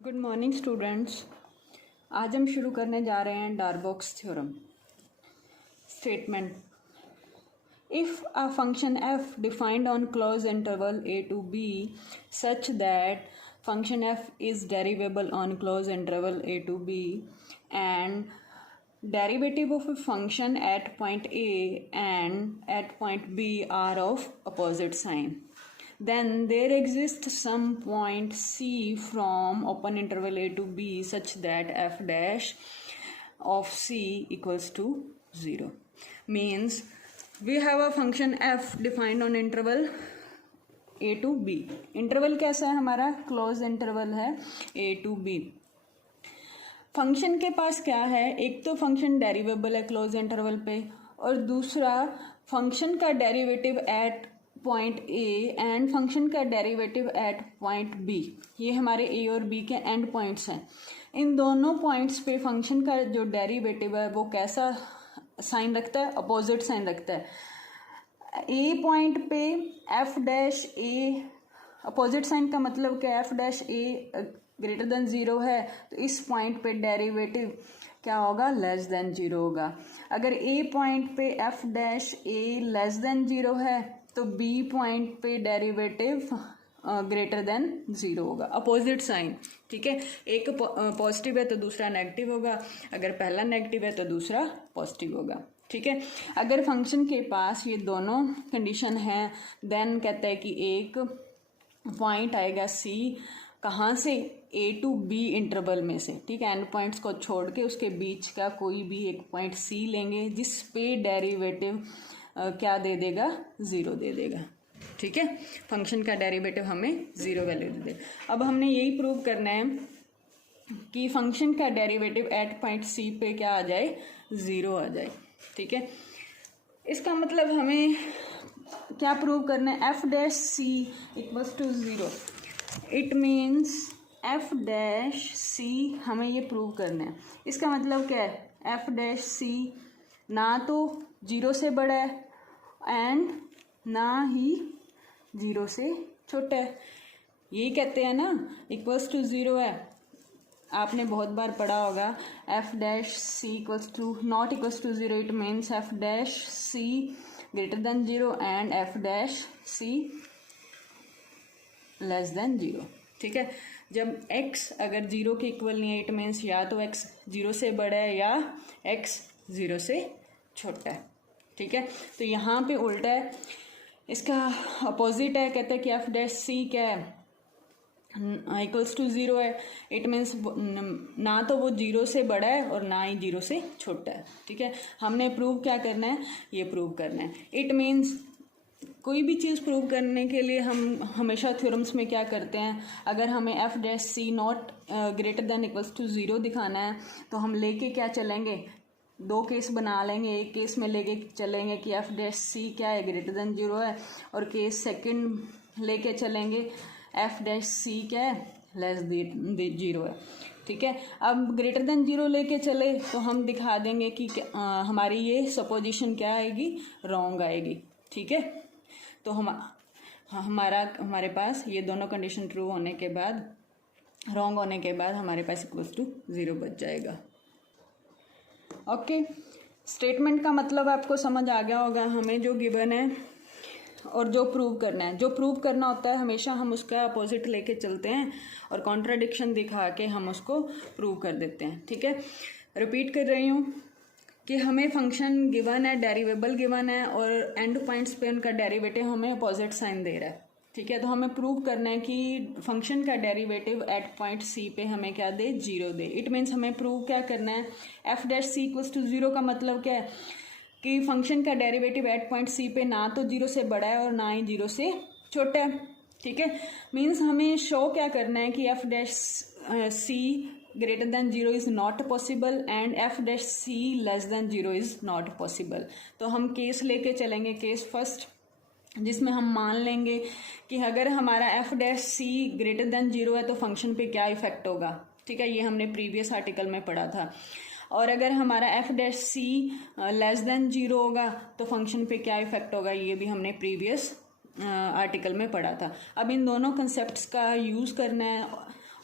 Good morning students. आज हम शुरू करने जा रहे हैं Darboux theorem. Statement: if a function f defined on closed interval a to b such that function f is derivable on closed interval a to b and derivative of a function at point a and at point b are of opposite sign, then there exists some point c from open interval a to b such that f dash of c equals to 0. Means we have a function f defined on interval a to b. Interval कैसा है हमारा? Close interval है a to b. Function के पास क्या है? एक तो function डेरिवेबल है क्लोज इंटरवल पे, और दूसरा फंक्शन का derivative eight point A and function का डेरिवेटिव एट पॉइंट बी. ये हमारे ए और बी के एंड पॉइंट्स हैं. इन दोनों पॉइंट्स पे फंक्शन का जो डेरिवेटिव है वो कैसा साइन रखता है? अपोजिट साइन रखता है. ए पॉइंट पे एफ डैश ए, अपोजिट साइन का मतलब क्या है? एफ डैश ए ग्रेटर देन 0 है, तो इस पॉइंट पे डेरिवेटिव क्या होगा? लेस देन 0 होगा. अगर ए पॉइंट पे F dash A less than 0 है तो बी पॉइंट पे डेरिवेटिव ग्रेटर देन 0 होगा. Opposite sign. ठीक है, एक पॉजिटिव है तो दूसरा नेगेटिव होगा, अगर पहला नेगेटिव है तो दूसरा पॉजिटिव होगा. ठीक है, अगर फंक्शन के पास ये दोनों कंडीशन है देन कहता है कि एक पॉइंट आएगा सी. कहाँ से? ए टू बी इंटरवल में से. ठीक है, एंड पॉइंट्स को छोड़ के उसके बीच का कोई भी एक पॉइंट सी लेंगे जिस पे डेरिवेटिव क्या दे देगा? 0 दे देगा. ठीक है, फंक्शन का डेरिवेटिव हमें 0 वैल्यू दे देगा. अब हमने यही प्रूव करना है कि फंक्शन का डेरिवेटिव एट पॉइंट सी पे क्या आ जाए? 0 आ जाए. ठीक है, इसका मतलब हमें क्या प्रूव करना है? F dash C equals to 0. It means F dash C हमें ये प्रूव करना है. इसका मतलब क्या है? एफ डैश सी ना तो 0 से बड़ा है एंड ना ही 0 से छोटा है. यही कहते हैं ना, इक्वल्स टू 0 है. आपने बहुत बार पढ़ा होगा F dash C equals to not equals to 0. It means F dash C greater than 0 and F dash C less than 0. ठीक है, जब x अगर 0 के इक्वल नहीं है इट मीन्स या तो x 0 से बड़ा है या x 0 से छोटा है. ठीक है, तो यहाँ पे उल्टा है, इसका अपोजिट है. कहते हैं कि एफ डैश सी क्या है? इक्वल्स टू 0 है. इट मीन्स ना तो वो 0 से बड़ा है और ना ही 0 से छोटा है. ठीक है, हमने प्रूव क्या करना है? ये प्रूव करना है. इट मीन्स कोई भी चीज़ प्रूव करने के लिए हम हमेशा थ्योरम्स में क्या करते हैं? अगर हमें F dash C not greater than equals to 0 दिखाना है तो हम लेके क्या चलेंगे? 2 केस बना लेंगे. एक केस में लेके चलेंगे कि एफ डैश सी क्या है? ग्रेटर देन 0 है, और केस सेकंड लेके चलेंगे एफ डैश सी क्या है? लेस देन 0 है. ठीक है, अब ग्रेटर देन 0 लेके चले तो हम दिखा देंगे कि हमारी ये सपोजिशन क्या आएगी? रॉन्ग आएगी. ठीक है, तो हमारे पास ये दोनों कंडीशन ट्रू होने के बाद, रॉन्ग होने के बाद हमारे पास इक्वल्स टू 0 बच जाएगा. ओके, स्टेटमेंट का मतलब आपको समझ आ गया होगा. हमें जो गिवन है और जो प्रूव करना है, जो प्रूव करना होता है हमेशा हम उसका अपोजिट लेके चलते हैं और कॉन्ट्राडिक्शन दिखा के हम उसको प्रूव कर देते हैं. ठीक है, रिपीट कर रही हूँ कि हमें फंक्शन गिवन है, डेरिवेबल गिवन है और एंड पॉइंट्स पे उनका डेरिवेटिव हमें अपोजिट साइन दे रहा है. ठीक है, तो हमें प्रूव करना है कि फंक्शन का डेरिवेटिव एट पॉइंट सी पे हमें क्या दे? 0 दे. इट मीन्स हमें प्रूव क्या करना है? F dash C equals to 0 का मतलब क्या है? कि फंक्शन का डेरिवेटिव एट पॉइंट सी पे ना तो 0 से बड़ा है और ना ही 0 से छोटा है. ठीक है, मीन्स हमें शो क्या करना है कि F dash C greater than 0 is not possible and f dash c less than 0 is not possible. तो हम केस लेके चलेंगे. केस फर्स्ट, जिसमें हम मान लेंगे कि अगर हमारा f dash c greater than 0 है तो फंक्शन पे क्या इफेक्ट होगा. ठीक है, ये हमने प्रीवियस आर्टिकल में पढ़ा था. और अगर हमारा f dash c less than 0 होगा तो फंक्शन पे क्या इफेक्ट होगा, ये भी हमने प्रीवियस आर्टिकल में पढ़ा था. अब इन दोनों कंसेप्ट्स का यूज़ करना है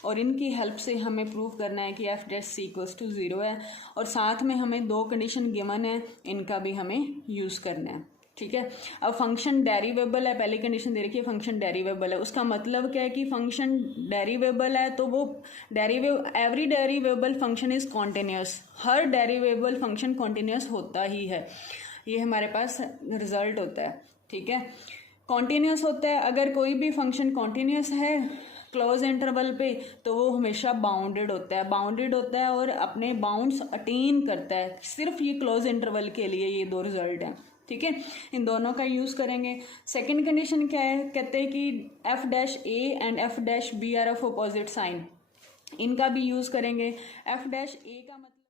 और इनकी हेल्प से हमें प्रूव करना है कि F dash C equals to 0 है, और साथ में हमें दो कंडीशन गिवन है, इनका भी हमें यूज़ करना है। ठीक है, अब फंक्शन डेरिवेबल है, पहली कंडीशन दे रखी है फंक्शन डेरिवेबल है, उसका मतलब क्या है कि फंक्शन डेरिवेबल है तो वो every derivable function is continuous, हर डेरिवेबल फंक्शन कॉन्टिन्यूस होता ही है, ये हमारे पास रिजल्ट होता है। ठीक है, कॉन्टिन्यूस होता है, अगर कोई भी फंक्शन कॉन्टिन्यूस है क्लोज इंटरवल पे तो वो हमेशा बाउंडेड होता है और अपने बाउंड्स अटेन करता है, सिर्फ ये क्लोज इंटरवल के लिए ये दो रिजल्ट हैं। ठीक है, इन दोनों का यूज़ करेंगे। सेकंड कंडीशन क्या है, कहते हैं कि F dash A and F dash B are of opposite sign, इनका भी यूज़ करेंगे। एफ डैश ए का मतलब